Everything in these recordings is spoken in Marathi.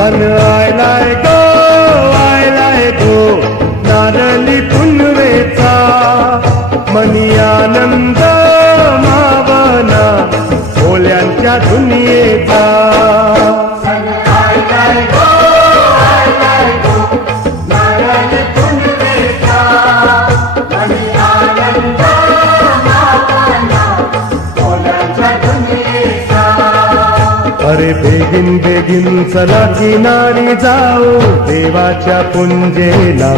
सण आयलाय गो आयलाय गो नारली पुनवेचा. मनी आनंद मावना ओल्यांच्या दुनिया अरे बेगिन बेगिन चला किनारी जाऊ देवाच्या पुंजेला.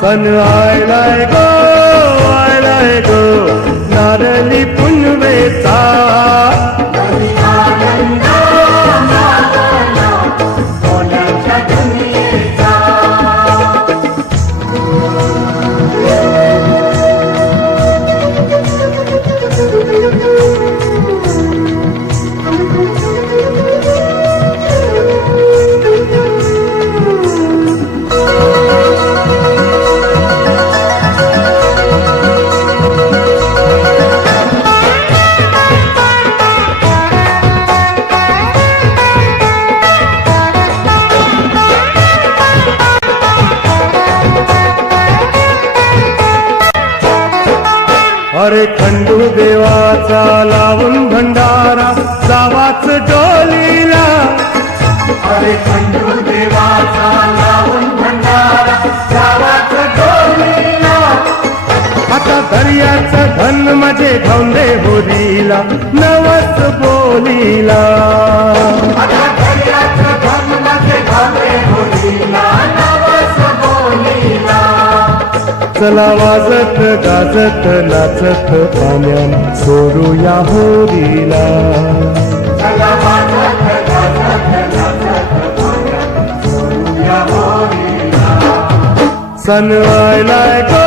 सण आयलाय गो. अरे खंडू देवाचा लावून भंडारा जावाच डोलीला. अरे खंडू देवाचा लावून भंडारा गावात डोलीला. आता दर्याचा धन माझे घाऊंदे होरीला नवस बोलीला. चला वाजत गाजत नाचत पाण्यान सोडूया होरीला चला